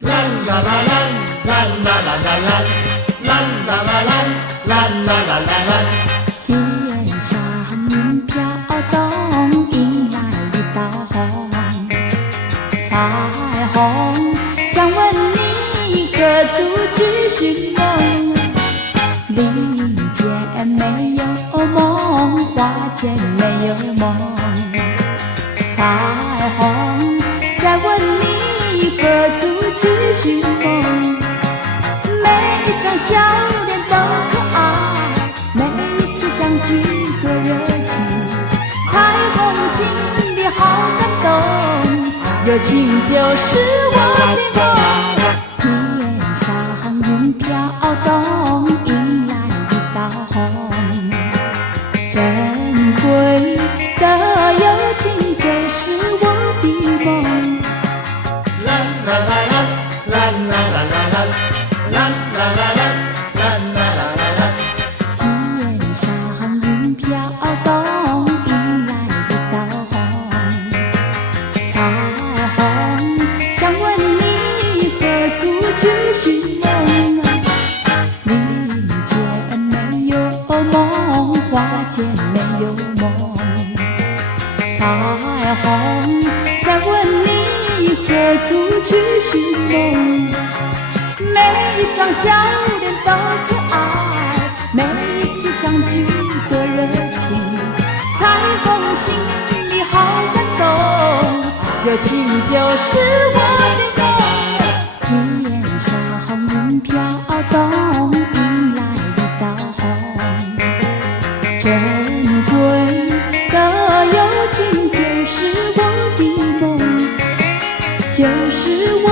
啦啦啦啦啦啦啦啦啦啦啦啦啦啦啦啦。天上云飘动，迎来一道红彩虹。想问你何处去寻梦？林间没有梦，花间没有梦。彩虹再问你何处去寻梦？每一张笑脸都可爱，每一次相聚多热情。彩虹心里好感动，热情就是我的梦。天上云飘动，迎来一道红。珍贵的友情就是我的梦。啦啦啦啦啦啦啦啦啦啦啦啦啦啦。天上云飘动，迎来一道红彩虹。想问你何处去寻梦？林间没有梦，花间没有梦。彩虹再问你何处去寻梦？每一张笑脸都可爱，每一次相聚多热情。彩虹心里好感动，热情就是我的梦。天上云飘动，迎来一道红。珍贵的友情就是我的梦，就是我